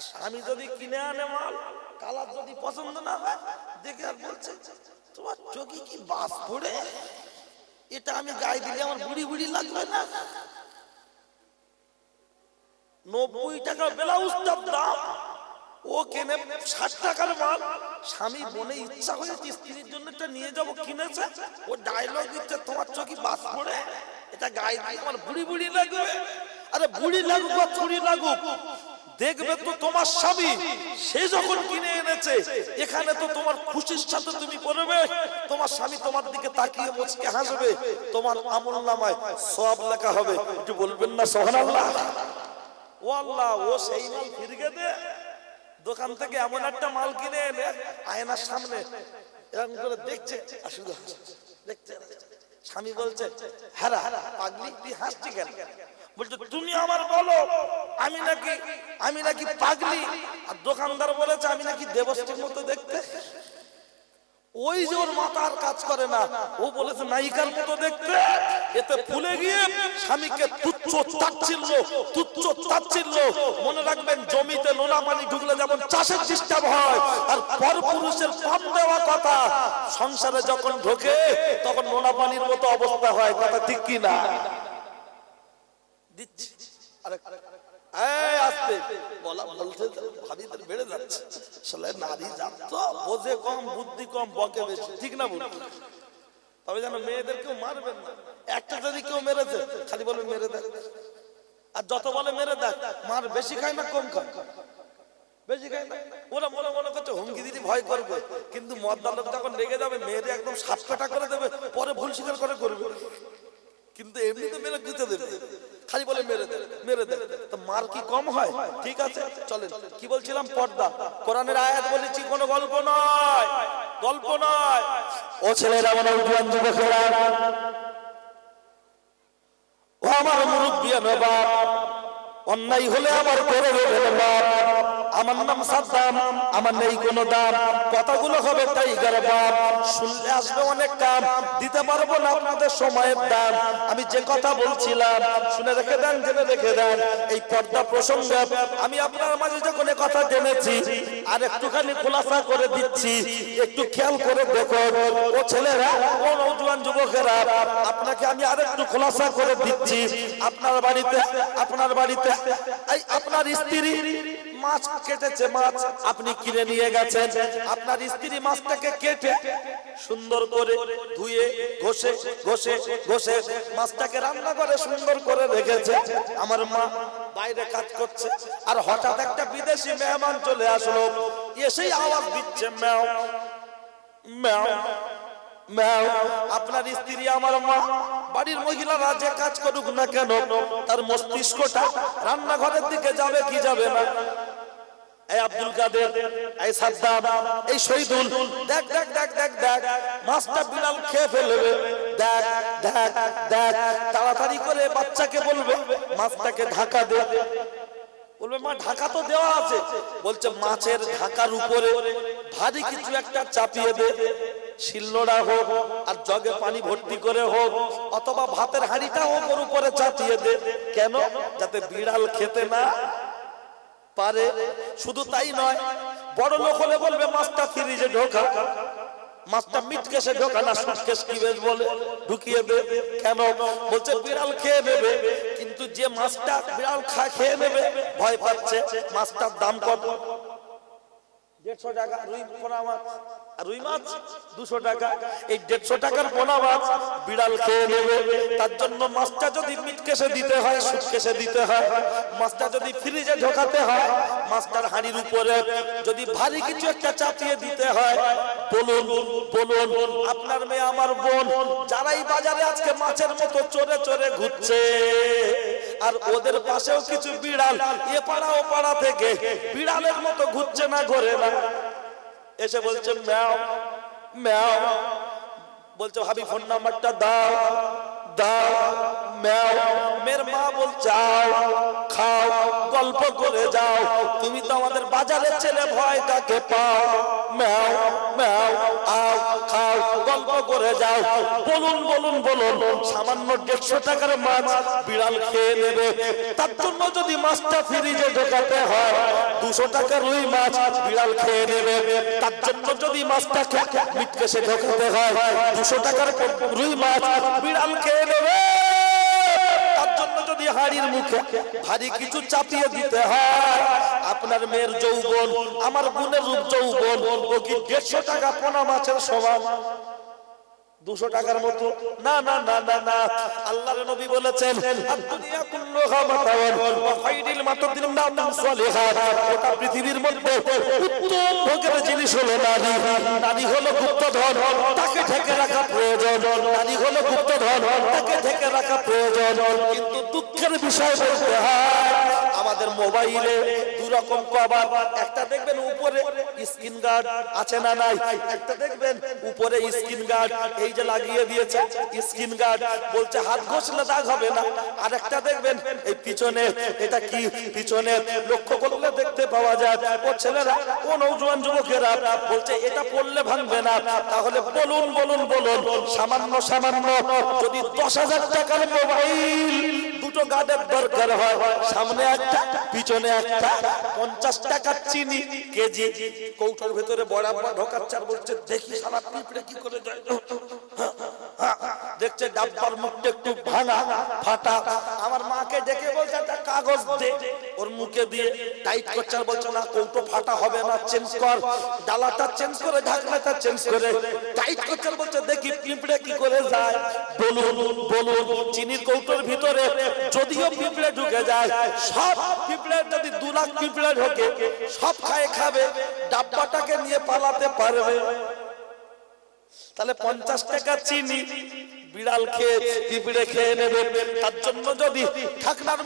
আর স্বামী যদি কিনে আনে মাল, কালার যদি পছন্দ না হয়, দেখে আর বলছে, তোমার চোখে কি বাস পড়ে? এটা আমি গায়ে দিলে আমার বুড়ি বুড়ি লাগবে না? নব্বই টাকা ব্লাউজটার দাম। ও কেনে ষাট টাকার মাল। স্বামী মনে ইচ্ছা হয়েছে স্ত্রীর জন্য এটা নিয়ে যাব, কিনেছে? ও ডায়লগ দিচ্ছে, তোমার চোখে বাস পড়ে? এটা গায়ে দিয়ে আমার বুড়ি বুড়ি লাগবে? আরে বুড়ি লাগুক বা ছুরি লাগুক দেখবে তো তোমার স্বামী, সে যখন কিনে এনেছে, এখানে তো তোমার খুশির সাথে তুমি পড়বে। তোমার স্বামী তোমার দিকে তাকিয়ে মুচকে হাসবে। তোমার আমল নামায় সব লেখা হবে। একটু বলবেন না সোহান আল্লাহ ও আল্লাহ, ও সেই মাল ফিরগে দে। দোকান থেকে এমন একটা মাল কিনে এনে আয়নার সামনে এরকম করে দেখছে। শুধু দেখছে স্বামী বলছে হ্যাঁ হ্যাঁ পাগলি, তুই হাসছি কেন? বলছে, তুমি আমার বলো, আমি নাকি আমি নাকি পাগলি। আর দোকানদার বলেছে, আমি নাকি দেবশ্রীর মতো দেখতে। ওই যে ওর মাথা আর কাজ করে না, ও বলেছে, নায়িকার মতো দেখতে। এতে ফুলে গিয়ে স্বামীকে তুচ্ছ তাচ্ছিল্য তুচ্ছ তাচ্ছিল্য। মনে রাখবেন, জমিতে নোনা পানি ঢুকলে যেমন চাষের ডিস্টার্ব হয়, আর পর পুরুষের পাপ দেওয়া কথা, সংসারে যখন ঢোকে, তখন নোনা পানির মতো অবস্থা হয়, কথা ঠিক কি না তো কম, বুদ্ধি কম, বকে বেশি। তবে যেন মারবেন না। একটা যদি কেউ খালি বলে মেরে আর যত বলে মেরে দেখ মার বেশি খায় না, কম খায়। বেশি খায় না। ওরা মনে মনে করছে, হুমকি দিদি ভয় করবে। কিন্তু মদ্দা লোক যখন লেগে যাবে, মেয়েরে একদম সাত করে দেবে, পরে ভুল স্বীকার করে করবে। কিন্তু এমনিতে মেরে দিতে দেবে। খালি বলে মেরে দে মেরে দে। তো মার কি কম হয়? ঠিক আছে, চলেন। কি বলছিলাম? পর্দা। কোরআনের আয়াত বলেছি, কোনো গল্প নয়। গল্প নয়। ও ছেলেরা মনে উদ্যান যুবকেরা। ও আমার মুরব্বী বাপ। অন্যায় হলে আমার করে বাপ। আমার নাম সাদ্দাম, আমার নেই কোনো দাম। কথাগুলো হবে টাইগার বাপ। শুনলে আসবে অনেক কাম। দিতে পারব না আপনাদের সময়ের দাম। আমি যে কথা বলছিলাম, শুনে রেখে দেন, জেনে রেখে দেন। এই পর্দা প্রসঙ্গে আমি আপনার মাঝে যখন কথা জেনেছি, আর একটুখানি খোলাসা করে দিচ্ছি, একটু খেয়াল করে দেখো ও ছেলেরা, ও নৌজওয়ান যুবকেরা, আপনাকে আমি আর একটু খোলাসা করে দিচ্ছি। আপনার বাড়িতে আপনার বাড়িতে, এই আপনার স্ত্রী মাছ কেটেছে মাছ। আপনি কিনে নিয়ে গেছেন। আপনার স্ত্রী মাছটাকে কেটে সুন্দর করে ধুয়ে, ঘষে ঘষে ঘষে মাছটাকে রান্না করে সুন্দর করে রেখেছে। আমার মা বাইরে কাজ করছে। আর হঠাৎ একটা বিদেশি মেহমান চলে আসলো। এসেই আওয়াজ দিচ্ছে, ম্যাও ম্যাও ম্যাও, আপনার স্ত্রী আমার মা। বাড়ির মহিলারা যে কাজ করুক না কেন, তার মস্তিষ্কটা রান্নাঘরের দিকে যাবে কি যাবে না? তাড়াতাড়ি করে বাচ্চাকে বলবে মাছটাকে ঢাকা দে। বলবে, মা, ঢাকা তো দেওয়া আছে। বলছে, মাছের ঢাকার উপরে ভারী কিছু একটা চাপিয়ে দে। শিল্লড়া হোক আর জগে পানি ভর্তি করে হোক, অথবা ভাতের হাঁড়িটা হোক ওর উপরে চাপিয়ে দে। কেন? যাতে বিড়াল খেতে না পারে, শুধু তাই নয়, বড় লোক হলে বলবে, মাছটা ফ্রিজে ঢোকা। মাছটা মিট কেসে ঢোকা না সুটকেস কি বেশ বলে? ঢুকিয়ে দেবে কেন? বলছে, বিড়াল খেয়ে নেবে। কিন্তু যে মাছটা বিড়াল খা, খেয়ে নেবে, ভয় পাচ্ছে, মাছটার দাম কত? দেড়শো টাকা, রুই পোনা মাছ। রুই মাছ দুশো টাকা। এই দেড়শো টাকার পোনা মাছ বিড়াল খেয়ে নেবে। তার জন্য মাছটা যদি দিতে হয় দিতে হয়। মাছটা যদি ফ্রিজে ঢোকাতে হয় মাছটার হাঁড়ির উপরে যদি ভারী কিছু একটা চাপিয়ে দিতে হয় বলুন বলুন আপনার মেয়ে আমার বোন যারাই বাজারে আজকে মাছের মতো চড়ে চড়ে ঘুরছে আর ওদের পাশেও কিছু বিড়াল এ পাড়া ও পাড়া থেকে বিড়ালের মতো ঘুরছে না ঘরে না। এসে বলছে ম্যাও ম্যাও। বলছে ভাবি ফোন নাম্বারটা দাও দাও। ম্যাও মেয়ের মা বল যাও খাও, গল্প করে যাও, তুমি তো আমাদের বাজারের ছেলে ভয় কাকে পাও। ম্যাও ম্যাও আও, খাও, গল্প করে যাও। বলুন বলুন বলুন, সামান্য দেড়শো টাকার মাছ বিড়াল খেয়ে নেবে। তার জন্য যদি মাছটা ফ্রিজে ঢোকাতে হয়, দুশো টাকার রুই মাছ বিড়াল খেয়ে নেবে। তার জন্য যদি মাছটা মিটকেসে ঢোকাতে হয়, দুশো টাকার রুই মাছ বিড়াল খেয়ে নেবে। যদি হাড়ির মুখে ভারী কিছু চাপিয়ে দিতে হয়। আপনার মেয়ের যৌবন, আমার বোনের রূপ যৌবন, ও কি দেড়শো টাকা পোনা মাছের সমান? দুশো টাকার মতো। না না না না না। আল্লাহর নবী বলেছেন পৃথিবীর মধ্যে জিনিস প্রয়োজন। প্রয়োজন। কিন্তু দুঃখের আমাদের মোবাইলে রকম কভার। একটা দেখবেন উপরে গার্ড আছে না নাই? একটা দেখবেন উপরে গার্ড। এই যে লাগিয়ে দিয়েছে গার্ড। বলছে, হাত ঘষলে দাগ হবে না। আর একটা দেখবেন, এই পিছনে, এটা কি পিছনে? লক্ষ্য করলে দেখতে পাওয়া যায়, ও ছেলেরা, ও নৌজওয়ান যুবকেরা। বলছে, এটা পড়লে ভাঙবে না। তাহলে বলুন বলুন বলুন। সামান্য সামান্য যদি দশ হাজার টাকার মোবাইল দুটো গার্ডের দরকার হয়। সামনে একটা, পিছনে একটা, পঞ্চাশ টাকার চিনি, কেজি। কৌটোর ভেতরে বড়া ঢোকাচ্ছে আর বলছে, দেখি সারা পিঁপড়ে কি করে যায়। দেখছে ডাব্বার মুখটা একটু ভাঙা, ফাটা। আমার মাকে ডেকে বলছে, একটা কাগজ দে। ওর মুখে দিয়ে টাইট করছে আর বলছে, না, কৌটো ফাটা হবে না, চেঞ্জ কর। ডালাটা চেঞ্জ করে, ঢাকনাটা চেঞ্জ করে টাইট করছে আর বলছে, দেখি পিঁপড়ে কি করে যায়। বলুন বলুন চিনির কৌটোর ভিতরে যদিও পিঁপড়ে ঢুকে যায়, সব পিঁপড়ে, যদি দু লাখ পিঁপড়ে ঢোকে, সব খায় খাবে, ডাব্বাটাকে নিয়ে পালাতে পারবে। তাহলে পঞ্চাশ টাকা চিনি বিড়াল খেয়ে খেয়ে নেবে। তার জন্য যদি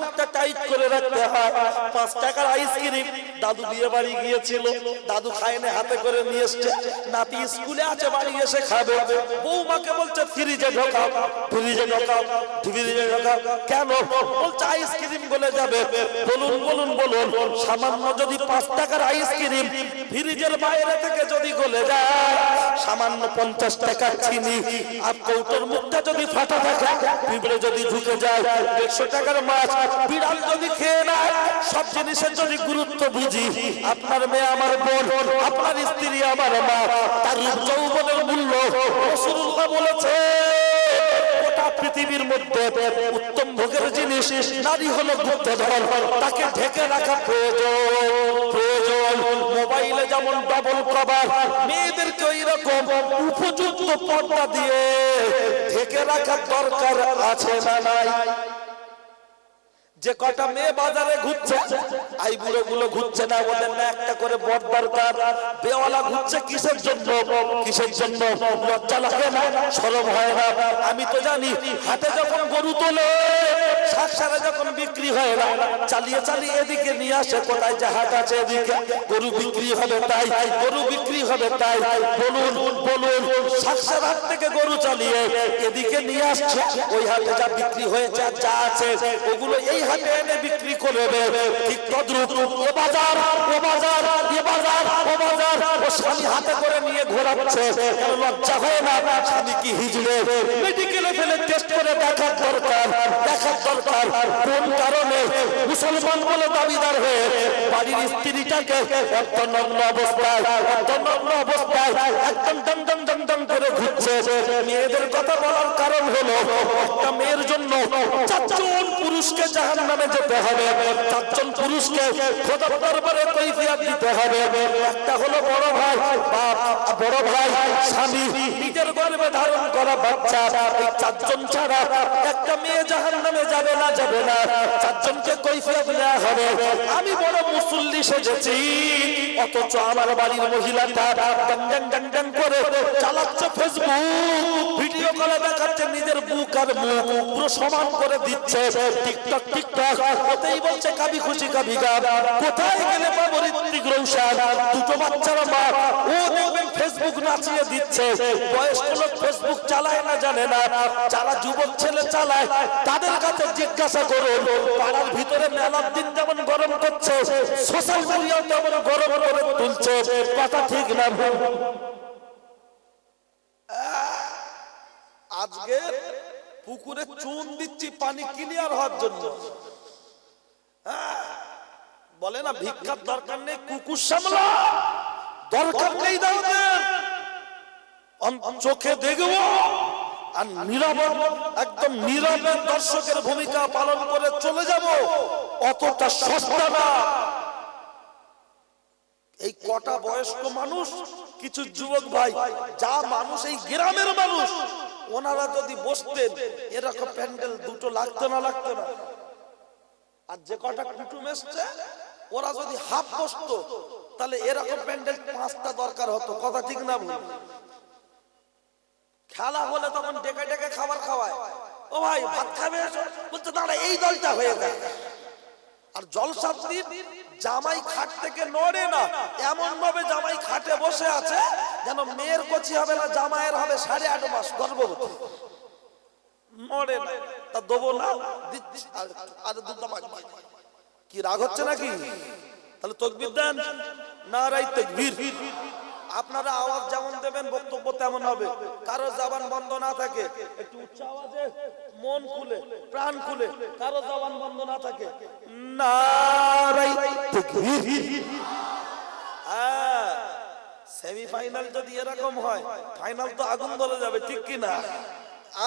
মুখটা টাইট করে রাখতে হয়, পাঁচ টাকার আইসক্রিম দাদু বিয়ে বাড়ি গিয়েছিল। দাদু হাতে করে নিয়ে এসছে। নাতি স্কুলে আছে, বাড়ি এসে খাবে। বৌমাকে বলছে, ফ্রিজে ঢোকাও ফ্রিজে ঢোকাও ফ্রিজে ঢোকাও। কেন? বলছে, আইসক্রিম গলে যাবে। বলুন বলুন বলুন, সামান্য যদি পাঁচ টাকার আইসক্রিম ফ্রিজের বাইরে থেকে যদি গলে যায়, সামান্য পঞ্চাশ টাকার চিনি আর কৌটোর মুখটা যদি ফাটা থাকে, পিঁপড়ে যদি ঢুকে যায় দেড়শো টাকার মাছ, বিড়াল যদি খেয়ে সব জিনিসের যদি গুরুত্ব বুঝি, আপনার মেয়ে আমার বোন, আপনার স্ত্রী আমার মা, তার যৌবনের মূল্য রসুল্লাহ বলেছে পৃথিবীর মধ্যে উত্তম ভোগের জিনিস নারী হলো তাকে ঢেকে রাখা প্রয়োজন প্রয়োজন। মোবাইলে যেমন ডবল কভার মেয়েদেরকে ওই রকম উপযুক্ত পর্দা দিয়ে ঢেকে রাখার দরকার আছে না নাই? যে কটা মেয়ে বাজারে ঘুরছে আই বুড়ো গুলো ঘুরছে না, ওদের না একটা করে বট দরকার। বেওয়ালা ঘুরছে কিসের জন্য? কিসের জন্য? লজ্জা লাগে না সরব হয় না। আমি তো জানি হাতে যখন গরু তোলে আছে ওগুলো এই হাটে এনে বিক্রি করবে ঠিক স্বামী হাতে করে নিয়ে ঘোরাচ্ছে লজ্জা হয় না? স্বামী কি হিজড়ে? মেডিকেলে ফেলে টেস্ট করে দেখার দরকার। দরকার কোন কারণে মুসলমান বলে দাবিদার হয়ে বাড়ির স্ত্রীটাকে অর্ধনগ্ন অবস্থায় অর্ধনগ্ন অবস্থায় একদম দম দম দম দম করে ঘুরছে। মেয়েদের কথা বলার কারণ হলো একটা মেয়ের জন্য চারজন পুরুষকে জাহান নামে যেতে হবে। চারজন পুরুষকে খোদার দরবারে কৈফিয়ত দিতে হবে। একটা হলো বড় ভাই, বাপ, বড় ভাই, স্বামী, নিজের গর্ভে ধারণ করা বাচ্চা। চারজন ছাড়া একটা মেয়ে জাহান নামে যাবে না যাবে না। চারজনকে কৈফিয়ত দেওয়া হবে। আমি বড় মুসল্লি সেজেছি। অথচ আমার বাড়ির মহিলাটা ডং ডং ডং ডং করে চালাচ্ছে ফেসবুক ভিডিও কলে দেখাচ্ছে নিজের বুক আর মুখ। পুরো সমান করে দিচ্ছে। TikTok TikTok. ওতেই বলছে, কাবি খুশি, কাবি গা কোথায় গেলে পাবো ঋত্বিক রোশন? দুটো বাচ্চারা মা। ও দেখবেন ফেসবুক নাচিয়ে দিচ্ছে। বয়স্ক লোক ফেসবুক চালায় না, জানে না। যারা যুবক ছেলে চালায়, তাদের কাছে জিজ্ঞাসা করুন পাড়ার ভিতরে মেলার দিন যেমন গরম করছে সোশ্যাল মিডিয়াও তেমন গরম করে তুলছে, কথা ঠিক না আজকে পুকুরে চুন দিচ্ছি, পানি ক্লিয়ার হওয়ার জন্য। বলে না, ভিক্ষার দরকার নেই, কুকুর সামলা। দরকার নেই অন- চোখে দেখব। আর নীরবে একদম নীরবে দর্শকের ভূমিকা পালন করে চলে যাব, অতটা সস্তা না। এই কটা বয়স্ক মানুষ, কিছু যুবক ভাই, যা মানুষ, এই গ্রামের মানুষ, ওনারা যদি বসতেন, এরকম প্যান্ডেল দুটো লাগতো না লাগতো না। আর যে কটা কুটুম এসছে, ওরা যদি হাফ বসতো, তাহলে এরকম প্যান্ডেল পাঁচটা দরকার হতো, কথা ঠিক না খেলা হলে তখন ডেকে ডেকে খাবার খাওয়ায়। ও ভাই, ভাত খাবে? বলছে, দাঁড়া, এই দলটা হয়ে যায় আর জলসার জামাই খাট থেকে নড়ে না, এমন ভাবে জামাই খাটে বসে আছে যেন মেয়ের কচি হবে না, জামাইয়ের হবে সাড়ে আট মাস গর্ভবতী। নড়ে না। তা দেবো না, দিচ্ছি। আর- কি রাগ হচ্ছে নাকি? তাহলে তকবির দেন। না রাই তকবির। আপনারা আওয়াজ যেমন দেবেন, বক্তব্য তেমন হবে। কারও জবান বন্ধ না থাকে, একটু উচ্চ আওয়াজে মন খুলে, প্রাণ খুলে, কারও জবান বন্ধ না থাকে। তাকবীর। হ্যাঁ সেমিফাইনাল যদি এরকম হয় ফাইনাল তো আগুন ধরে যাবে, ঠিক কি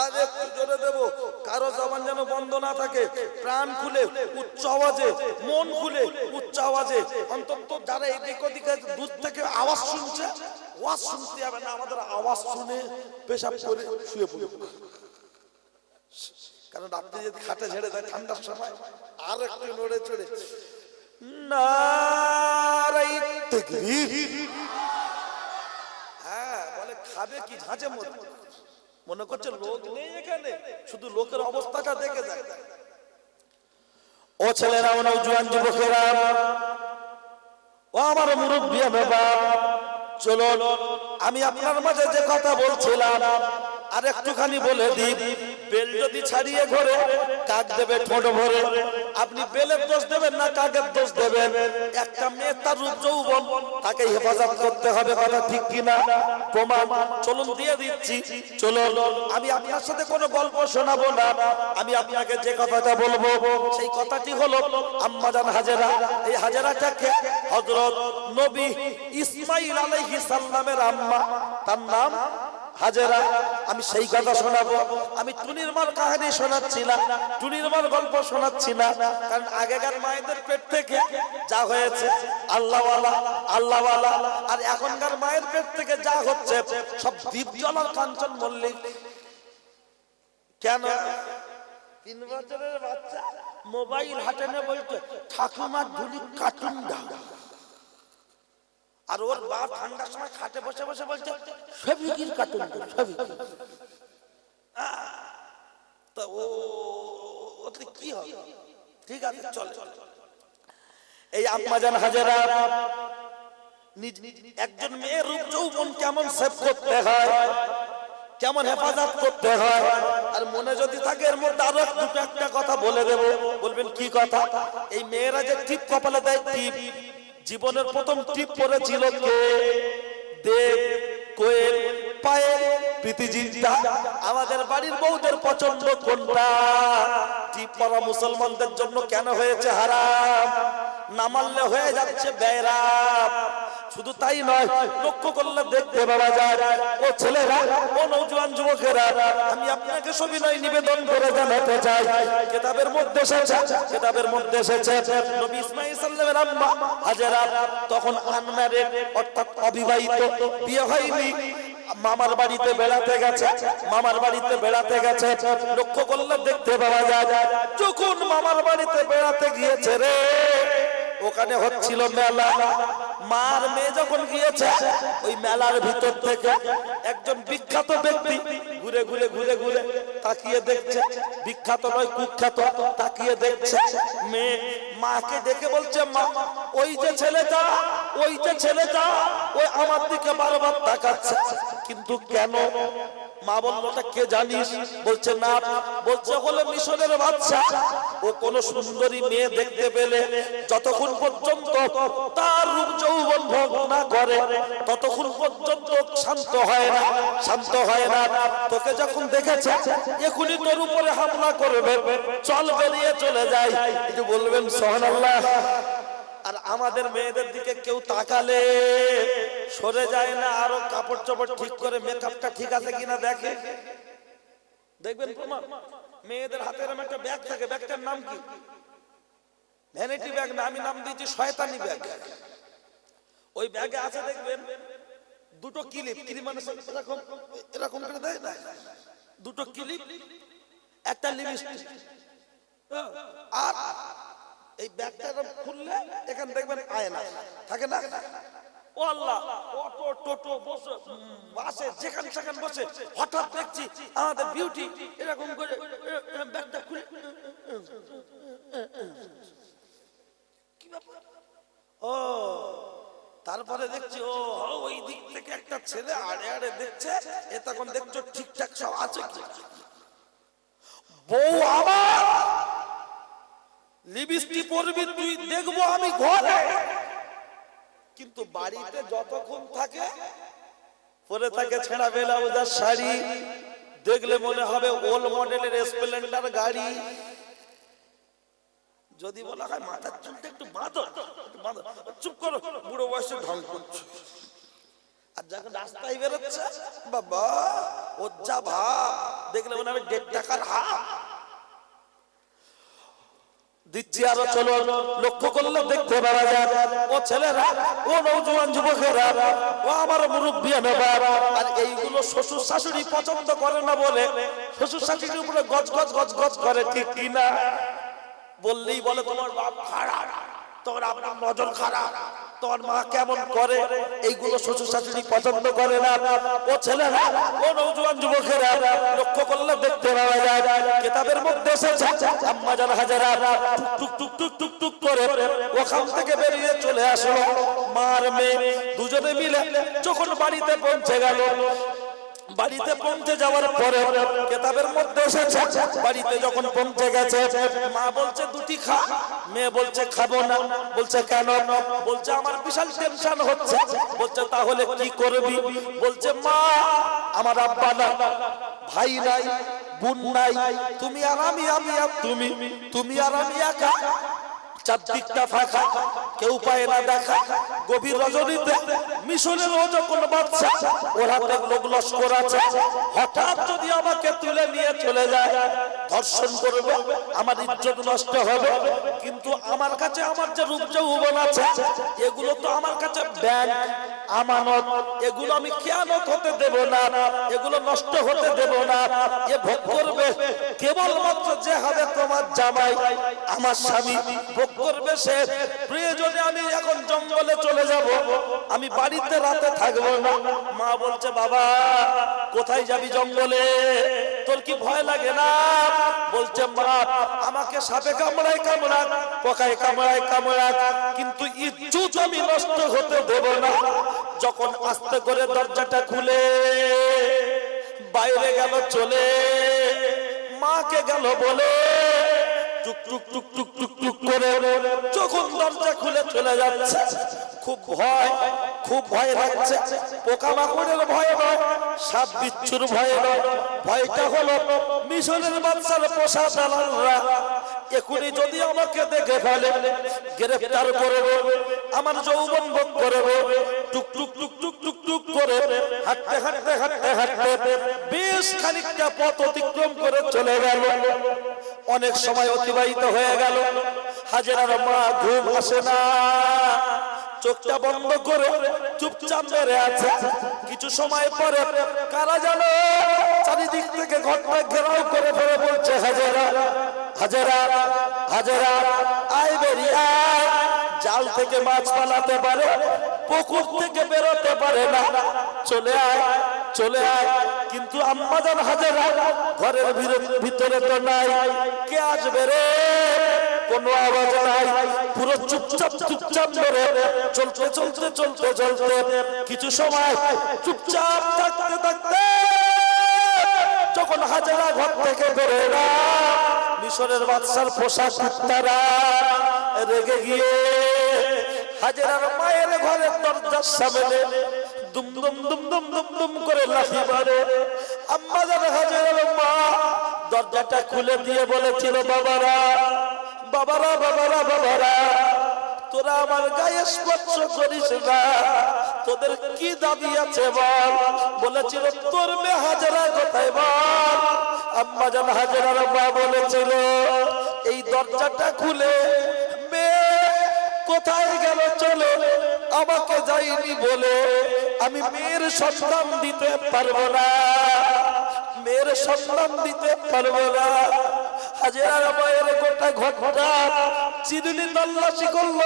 আজ একটু জোরে দেবো। কারও জবান যেন বন্ধ না থাকে, প্রাণ খুলে, উচ্চ আওয়াজে, মন খুলে, উচ্চ আওয়াজে। অন্তত যারা এদিক ওদিকে দূর থেকে আওয়াজ শুনছে ওয়াজ শুনতে হবে না, আমাদের আওয়াজ শুনে পেশাব করে শুয়ে পড়ে কারণ রাত্রে যদি খাটে ঝেড়ে দেয় ঠান্ডার সময়, আর একটু নড়ে চড়ে। হ্যাঁ বলে, খাবে কি ঝাঁঝে মধ্যে মনে করছে লোক নেই এখানে শুধু লোকের অবস্থাটা দেখে যায়। ও ছেলেরা ও নৌজুয়ান যুবকেরা ও আমার মুরব্বী বাবা চলো আমি আপনার মাঝে যে কথা বলছিলাম আর একটুখানি বলে দিই। বেল যদি ছাড়িয়ে ঘরে, কাক দেবে ঠোঁট ভরে। আপনি বেলের দোষ দেবেন না, কাকের দোষ দেবেন? একটা মেয়ে তার যৌবন, তাকে হেফাজত করতে হবে কথা ঠিক কিনা? প্রমাণ, চলুন দিয়ে দিচ্ছি। চলুন, আমি আপনার সাথে কোনো গল্প শোনাবো না। আমি আপনাকে যে কথাটা বলব, সেই কথাটি হলো আম্মাজান হাজেরা, এই হাজেরাটাকে হযরত নবী ইসমাইল আলাইহিস সালামের আম্মা। তার নাম হাজেরা, আমি সেই কথা শোনাবো। আমি টুনির মার কাহিনী শোনাচ্ছি না, টুনির মার গল্প শোনাচ্ছি না, কারণ আগেকার মায়েদের পেট থেকে যা হয়েছে, আল্লাহওয়ালা আল্লাহওয়ালা, আর এখনকার মায়ের পেট থেকে যা হচ্ছে, সব দ্বীপ জলার কাঞ্চন মল্লিক। কেন? তিন বছরের বাচ্চা, মোবাইল হাতে নিয়ে বলছে ঠাকুমার ঝুলি কার্টুন দাও। আর ওর বাপ ঠান্ডার সময় খাটে বসে বসে বলছে সবিকির সবিকির তা ও, ওতে কি হবে? ঠিক আছে, চল। এই আম্মাজান হাজারা একজন মেয়ের রূপ যৌবন কেমন সেভ করতে হয়, কেমন হেফাজত করতে হয়, আর মনে যদি থাকে এর মধ্যে আরও দুটো একটা কথা বলে দেব। বলবেন, কি কথা? এই মেয়েরা যে টিপ কপালে দেয়, টিপ। জীবনের প্রথম টিপ পড়েছিল কে? দেব কোয়েল পায়ে প্রীতিজিৎটা আমাদের বাড়ির বউদের পছন্দ কোনটা? টিপ পরা মুসলমানদের জন্য কেন হয়েছে হারাম? না মানলে হয়ে যাচ্ছে বেরাম শুধু তাই নয়, লক্ষ্য করলে দেখতে পাওয়া যায়, ও ছেলেরা, ও নৌজওয়ান যুবকেরা, আমি আপনাকে সবিনয় নিবেদন করে জানাতে চাই। কিতাবের মধ্যে এসেছে, কিতাবের মধ্যে এসেছে, নবী ইসমাঈল সাল্লামের আম্মা হাজেরা তখন আনম্যারিড, অর্থাৎ অবিবাহিত, বিয়ে হয়নি। মামার বাড়িতে বেড়াতে গেছে, মামার বাড়িতে বেড়াতে গেছে, লক্ষ্য করলে দেখতে পাওয়া যায়, যখন মামার বাড়িতে বেড়াতে গিয়েছে রে, ওখানে হচ্ছিল মেলা। মার মেয়ে যখন গিয়েছে, ওই মেলার ভিতর থেকে একজন বিখ্যাত ব্যক্তি ঘুরে ঘুরে ঘুরে ঘুরে তাকিয়ে দেখছে। বিখ্যাত নয়, কুখ্যাত, তাকিয়ে দেখছে। মেয়ে মাকে দেখে বলছে, মা, ওই যে ছেলেটা, ওই যে ছেলেটা, ওই আমার দিকে বারবার তাকাচ্ছে। কিন্তু কেন মা বলল "ওটা কে জানিস? বলছে, না। বলছে, হলো মিশরের বাচ্চা ও কোন সুন্দরী মেয়ে দেখতে পেলে যতক্ষণ পর্যন্ত তার রূপ যৌবন ভোগ না করে, ততক্ষণ পর্যন্ত শান্ত হয় না, শান্ত হয় না। তোকে যখন দেখেছে এখনই তোর উপরে হামলা করবে। চল বেরিয়ে চলে যায় একটু বলবেন সোহান আল্লাহ আর আমাদের মেয়েদের দিকে কেউ তাকালে সরে যায় না, আরও কাপড় চোপড় ঠিক করে মেকআপটা ঠিক আছে কিনা দেখে। দেখবেন প্রমাণ, মেয়েদের হাতে এরকম একটা ব্যাগ থাকে, ব্যাগটার নাম কি? ভ্যানিটি ব্যাগ না, আমি নাম দিয়েছি শয়তানি ব্যাগ ওই ব্যাগে আছে, দেখবেন, দুটো ক্লিপ ক্লিপ মানে এরকম এরকম করে দেয় না? দুটো ক্লিপ একটা লিপস্টিক আর এই ব্যাগটা খুললে এখানে দেখবেন আয়না। থাকে না? ও অটো টোটো, বসে, বাসে বসে হঠাৎ দেখছি বিউটি এরকম করে ব্যাগটা খুলে? ও, তারপরে দেখছি, ও, ওই দিক থেকে একটা ছেলে আড়ে আড়ে দেখছে, এ তখন দেখছ ঠিকঠাক সব আছে বউ আমার লিপস্টিক পরবি, তুই দেখব আমি ঘরে। কিন্তু বাড়িতে যতক্ষণ থাকে, পরে থাকে ছেঁড়া বেলা ওজার শাড়ি, দেখলে মনে হবে ওল্ড মডেলের স্প্লেন্ডার গাড়ি। যদি বলা হয় মাথার চুলটা একটু বাঁধো, একটু চুপ করো, বুড়ো বয়সে ঢং করছ। আর যখন রাস্তায় বেরোচ্ছে, বাবা, ওর যা ভাব, দেখলে মনে হবে দেড় টাকার হাফ। দিচ্ছি আরও চলো, লক্ষ্য করলে দেখতে পারা যায়, ও ছেলেরা, ও নৌজওয়ান যুবকেরা, ও আমার মুরব্বী আর এইগুলো শ্বশুর শাশুড়ি পছন্দ করে না বলে শ্বশুর শাশুড়ির উপরে গজ গজ গজ গজ করে, ঠিক কিনা বললেই বলে, তোমার বাপ খারাপ, তোমার আপনার নজর খারাপ। তোমার মা কেমন করে? এইগুলো শ্বশুর শাশুড়ি পছন্দ করে না। ও ছেলেরা, ও নৌজওয়ান যুবকেরা, লক্ষ্য করলে দেখতে পাওয়া যায়, কেতাবের মধ্যে এসেছে হাজারা টুক টুক টুক টুক টুক করে ওখান থেকে বেরিয়ে চলে আসলো। মার মেয়ে দুজনে মিলে যখন বাড়িতে পৌঁছে গেল বাড়িতে পৌঁছে যাওয়ার পরে কেতাবের মধ্যে এসেছে, বাড়িতে যখন পৌঁছে গেছে, মা বলছে, দুটি খা। মেয়ে বলছে, খাব না। বলছে, কেন? বলছে, আমার বিশাল টেনশন হচ্ছে। বলছে, তাহলে কি করবি? বলছে, মা, আমার আব্বা না ভাই নাই, বোন নাই। তুমি আর আমি আমি আর তুমি তুমি আর আমি একা। চারদিকটা ফাঁকা, কেউ পায় না দেখা। গভীর রজনীতে মিশনের যখন বাচ্চা ওরা লোক লস্কর আছে। হঠাৎ যদি আমাকে তুলে নিয়ে চলে যায়, ধর্ষণ করবে, আমার ইজ্জত নষ্ট হবে। কিন্তু আমার কাছে আমার যে রূপ যৌবন আছে, এগুলো তো আমার কাছে ব্যাংক, আমানত, এগুলো আমি খেয়ানত হতে দেব না, এগুলো নষ্ট হতে দেব না। এ ভোগ করবে কেবলমাত্র যে হবে তোমার জামাই, আমার স্বামী। ভোগ করবে সে? প্রয়োজনে, আমি এখন জঙ্গলে চলে যাব। আমি বাড়িতে রাতে থাকব না। মা বলছে, বাবা, কোথায় যাবি জঙ্গলে? তোর কি ভয় লাগে না? বলছে, মা, আমাকে সাপে কামড়ায়, কামড়াক, পোকায় কামড়ায়, কামড়াক, কিন্তু ইজ্জত আমি নষ্ট হতে দেব না। যখন আস্তে করে দরজাটা খুলে, বাইরে গেল, চলে। মাকে গেল বলে টুক টুক টুক টুক টুক টুক করে যখন দরজা খুলে চলে যাচ্ছে, খুব ভয় খুব ভয় লাগছে। পোকামাকড়ের ভয় নয়, সাপ বিচ্ছুর ভয় নয়। ভয়টা হলো মিশনের বাচ্চার পোষা দালালরা এখনই যদি আমাকে দেখে ফেলে গ্রেফতার করবে, আমার যৌবন ভোগ করবে, টুক টুক টুক টুক টুক টুক করে হাঁটতে হাঁটতে হাঁটতে হাঁটতে বেশ খানিকটা পথ অতিক্রম করে চলে গেল। অনেক সময় অতিবাহিত হয়ে গেল। হাজার মা ঘুম আসে না। চোখটা বন্ধ করে চুপচাপ মেরে আছে। কিছু সময় পরে কারা জানো, চারিদিক থেকে ঘটনা ঘেরাও করে ফেলে বলছে, হাজারা হাজারা হাজারা, আয় বেরিয়ে। জাল থেকে মাছ পালাতে পারে, পুকুর থেকে বেরোতে পারে না। চলে আয় চলে আয়। কিন্তু আম্মাজান হাজারা, ঘরের ভিতর- তো নাই। কে আসবে রে? কোনো আওয়াজ নাই। পুরো চুপচাপ চুপচাপ ধরে। চলতে চলতে চলতে চলতে। কিছু সময় চুপচাপ যখন হাজারা ঘর থেকে বেরোয় না মিশরের বাদশার পোশাক কুত্তারা রেগে গিয়ে হাজারার মায়ের ঘরের দরজার সামনে দুম দুম দুম দুম দুম দুম করে লাফি মারে। আম্মা যেন হাজারার মা দরজাটা খুলে দিয়ে বলেছিল, বাবারা বাবারা বাবারা বাবারা, তোরা আমার গায়ে স্পর্শ করিস না। তোদের কি দাবি আছে বল? বলেছিল, তোর মে হাজারা কোথায় বল? আম্মা জান হাজারার মা বলেছিল, এই দরজাটা খুলে মেয়ে কোথায় গেল চলে, আমাকে যাইনি বলে আমি মেয়ের সন্তান দিতে পারব না। মেয়ের সন্তান দিতে পারব না। হাজার মায়ের গোটা ঘটনা চিরুনি তল্লাশি করল।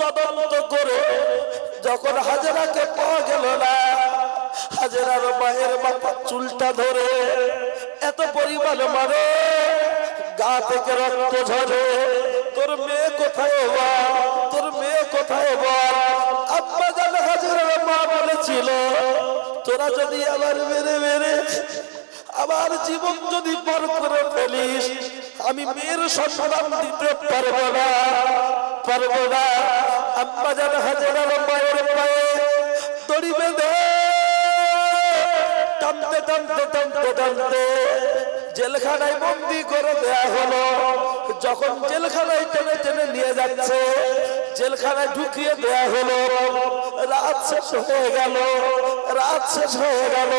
তদন্ত করে যখন হাজারাকে পাওয়া গেল না হাজারার মায়ের মাথা চুলটা ধরে এত পরিমাণ মারে, গা থেকে রক্ত ঝরে। তোর মেয়ে কোথায় বল তোর মেয়ে কোথায় বল আব্বা জান হাজারের মা বলেছিল, তোরা যদি আবার মেরে মেরে আবার জীবন যদি পর করে ফেলিস, আমি মেয়ের সন্তান দিতে পারব না পারব না। আব্বা জান হাজারের মায়ের পায়ে দড়ি বেঁধে টানতে টানতে টানতে টানতে জেলখানায় বন্দি করে দেয়া হলো। যখন জেলখানায় টেনে টেনে নিয়ে যাচ্ছে, জেলখানায় ঢুকিয়ে দেয়া হলো। রাত শেষ হয়ে গেল, রাত শেষ হয়ে গেল।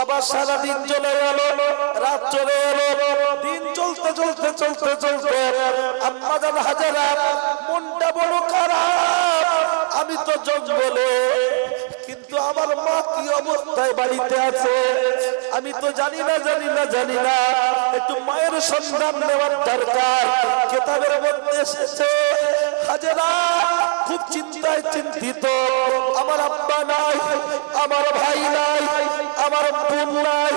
আবার সারা দিন চলে গেল, রাত চলে এলো দিন চলতে চলতে চলতে চলতে আম্মা জান হাজারা, মনটা বড় খারাপ। আমি তো জঙ্গলে কিন্তু আমার মা কি অবস্থায় বাড়িতে আছে? আমি তো জানি না জানি না জানি না। একটু মায়ের সন্ধান নেওয়ার দরকার। কেতাবের মধ্যে এসেছে হাজেরা খুব চিন্তায় চিন্তিত। আমার আব্বা নাই, আমার ভাই নাই, আমার বোন নাই।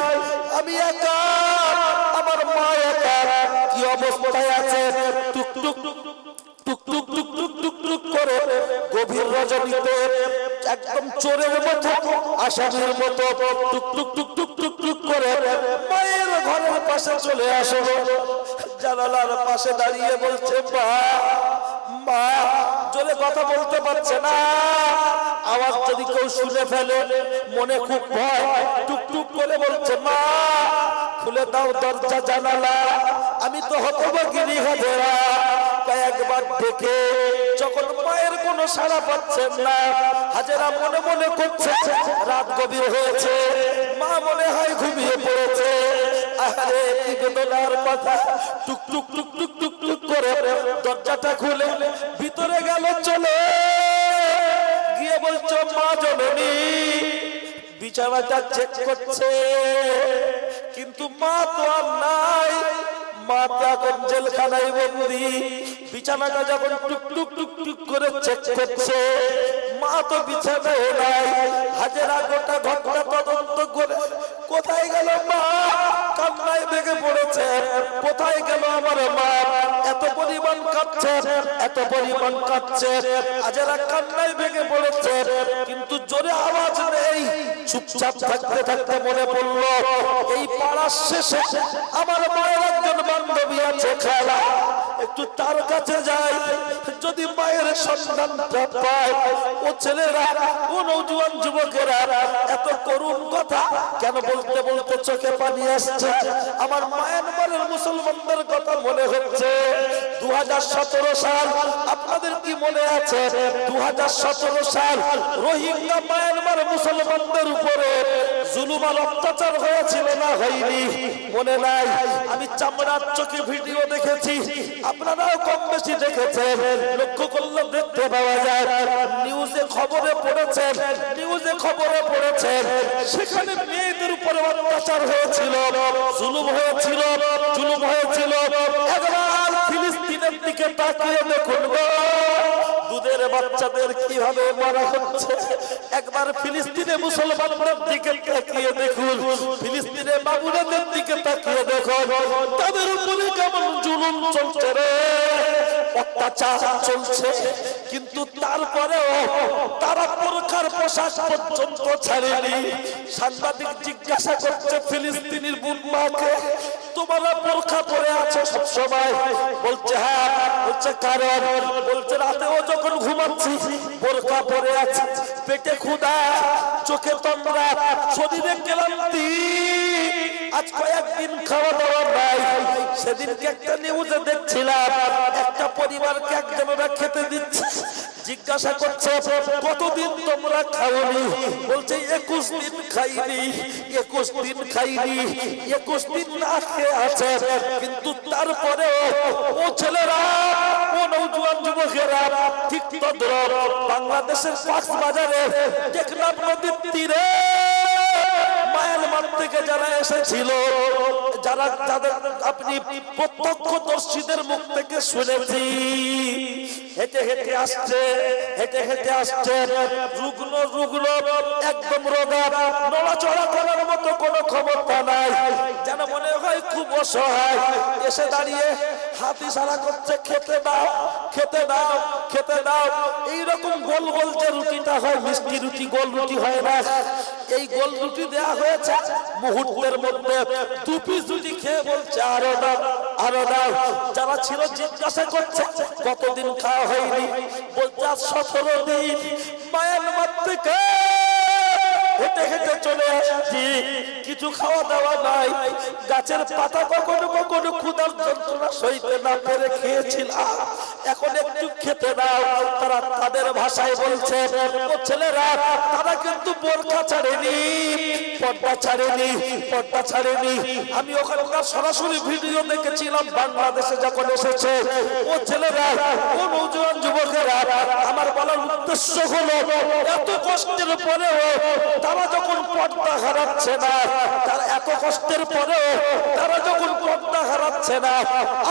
আমি একা, আমার মা একা। কি অবস্থায় আছে? টুক টুক টুক টুক টুক টুক টুক টুক করে গভীর রজনীতে একদম চোরের মতো আসামির মতো টুক টুক টুক টুক টুক টুক করে মায়ের ঘরের পাশে চলে আসলো। জানালার পাশে দাঁড়িয়ে বলছে, মা মা, জোরে কথা বলতে পারছে না। আওয়াজ যদি কেউ শুনে ফেলে, মনে খুব ভয়। টুক টুক করে বলছে, মা, খুলে দাও দরজা, জানালা। আমি তো হতবাগিনী হাজেরা কয়েকবার ডেকে যখন কোনো সাড়া পাচ্ছেন না। হাজেরা মনে মনে করছে, রাত গভীর হয়েছে। মা মনে হয় ঘুমিয়ে পড়েছে। আরে টুক টুক টুক টুক টুক টুক খুলে ভিতরে গেল, চলে। গিয়ে বলছো, মা কিন্তু মা তো আর নাই। মা তো এখন জেলখানায় বন্দি। বিছানাটা যখন টুক টুক টুক টুক করে চেক করছে, মা তো বিছানায় নাই। হাজারা গোটা ঘটনা তদন্ত করে, কোথায় গেল মা? কান্নায় ভেঙে পড়েছে। কোথায় গেল আমার মা? এত পরিমাণ কাঁদছে, এত পরিমাণ কাঁদছে। আজারা কান্নায় ভেঙে পড়েছে। কিন্তু জোরে আওয়াজ নেই। চুপচাপ থাকতে থাকতে মনে পড়ল, এই পাড়ার শেষে আমার মায়ের একজন বান্ধবী আছে, খেলা। একটু তার কাছে যাই। যদি মায়ের সন্ধানটা পায়, ও ছেলেরা, ও নৌজুয়ান যুবকেরা, এত করুণ কথা কেন বলতে বলতে চোখে পানি আসছে? আমার মায়ানমারের মুসলমানদের কথা মনে হচ্ছে। দু সাল, আপনাদের কি মনে আছে? দু সাল, রোহিঙ্গা মায়ানমার মুসলমানদের উপরে জুলুম অত্যাচার হয়েছিল না হয়নি। মনে নাই, আমি চামড়ার চোখে ভিডিও দেখেছি। আপনারাও কম বেশি দেখেছেন। লক্ষ্য করলে দেখতে পাওয়া যায়, নিউজে খবরে পড়েছেন নিউজে খবরে পড়েছেন সেখানে মেয়েদের উপরে অত্যাচার হয়েছিল, জুলুম হয়েছিল জুলুম হয়েছিল। একবার ফিলিস্তিনের দিকে তাকিয়ে দেখুন দুধের বাচ্চাদের কীভাবে মারা হচ্ছে। একবার ফিলিস্তিনে মুসলমানদের দিকে তাকিয়ে দেখুন। ফিলিস্তিনে বাবুরাদের দিকে তাকিয়ে দেখুন। তাদের উপরে কেমন জুলুম চলছে রে। অত্যাচার চলছে। কিন্তু তারপরেও তারা পরখার পোশাক পর্যন্ত ছাড়েনি। সাংবাদিক জিজ্ঞাসা করছে ফিলিস্তিনির বুনমাকে, তোমরা বোরখা পরে আছো সব সময় বলছে হ্যাঁ। বলছে, কারণ? বলছে, রাতেও যখন ঘুমাচ্ছি বোরখা পরে আছে। পেটে ক্ষুধা, চোখে তন্দ্রা, শরীরে ক্লান্তি। আজ কয়েকদিন খাওয়া দাওয়া নাই, সেদিনকে একটা নিউজে দেখছিলাম, একটা পরিবারকে একজনেরা খেতে দিচ্ছে। জিজ্ঞাসা করছে, কতদিন তোমরা খাওনি? বলছে, একুশ দিন খাইনি, একুশ দিন খাইনি, একুশ দিন না খেয়ে আছে, কিন্তু তারপরেও ও ছেলেরা বাংলাদেশের টেকনাফ নদীর তীরে মায়ানমার থেকে যারা এসেছিল, যারা যাদের আপনি প্রত্যক্ষদর্শীদের মুখ থেকে শুনেছি, হেঁটে হেঁটে আসছে, হেঁটে হেঁটে আসছে, রুগ্ন রুগ্ন, একদম রোগা, নড়াচড়া করার মতো কোনো ক্ষমতা নাই। যেন মনে হয় খুব অসহায়, এসে দাঁড়িয়ে হাত ইশারা করছে, খেতে দাও খেতে দাও খেতে দাও। এইরকম গোল গোল যে রুটিটা হয়, মিষ্টি রুটি, গোল রুটি হয় না। এই গোল রুটি দেয়া হয়েছে মুহূর্তের মধ্যে। দু পিস রুটি খেয়ে বলছে, আরও দাও আরও দাও। যারা ছিল জিজ্ঞাসা করছে, কতদিন খাওয়া হয়নি? বলছে সতেরো দিন। মায়ানমার থেকে হেঁটে হেঁটে চলে আসছি। কিছু খাওয়া দাওয়া নাই। গাছের পাতা কখনো কখনো ক্ষুদার যন্ত্রণা সইতে না পেরে খেয়েছিলাম। এখন একটু খেতে দাও। তারা তাদের ভাষায় বলছে, ও ছেলেরা, তারা কিন্তু বোরখা ছাড়েনি। পর্দা ছাড়েনি পর্দা ছাড়েনি। আমি ওখানকার সরাসরি ভিডিও দেখেছিলাম, বাংলাদেশে যখন এসেছে। ও ছেলেরা, ও নৌজওয়ান যুবকেরা, আমার বলার উদ্দেশ্য হলো, এত কষ্টের পরেও তারা যখন পর্দা হারাচ্ছে না, তারা এত কষ্টের পরেও তারা যখন পর্দা হারাচ্ছে না,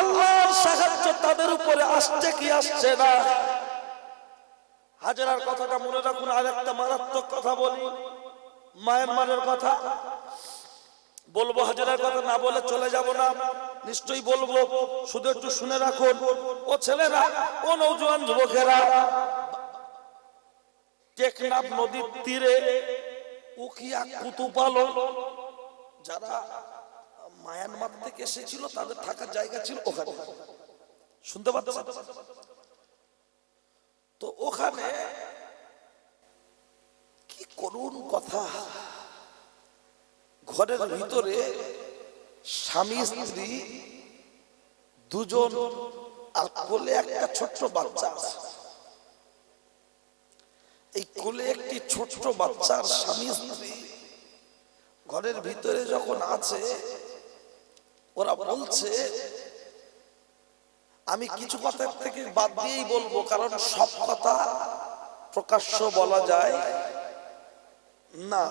আল্লাহর সাহায্য তাদের উপরে আসছে কি আসছে না? হাজারার কথাটা মনে রাখুন আর একটা মারাত্মক কথা বলি। মায়ানমারের কথা। বলব হাজারের কথা, না বলে চলে যাব না। নিশ্চয়ই বলব, শুধু একটু শুনে রাখুন। ও ছেলেরা, ও নৌজওয়ান যুবকেরা, টেকনাফ নদীর তীরে উকিয়া কুতুপালন যারা মায়ানমার থেকে এসেছিল, তাদের থাকার জায়গা ছিল ওখানে। শুনতে পাচ্ছেন? তো ওখানে কি করুণ কথা। ঘরের ভিতরে স্বামী, স্ত্রী, দুজন আর কোলে একটা ছোট্ট বাচ্চা আছে। এই কোলে একটি ছোট্ট বাচ্চার স্বামী স্ত্রী ঘরের ভিতরে যখন আছে, ওরা বলছে, আমি কিছু কথার থেকে বাদ দিয়েই বলব, কারণ সব কথা প্রকাশ্য বলা যায়। না।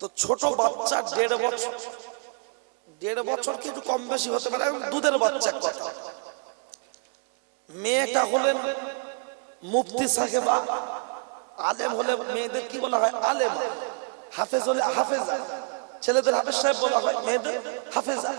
তো ছোট বাচ্চা দেড় বছর দেড় বছর কিছু কম বেশি হতে পারে? দুধের বাচ্চা কথা। মেয়েটা হলেন মুফতি সাহেবা, আলেম হলে মেয়েদের কি বলা হয়? আলেম। হাফেজ হলে হাফেজা। ছেলেদের হাফেজ সাহেব বলা হয় মেয়েদের হাফেজা।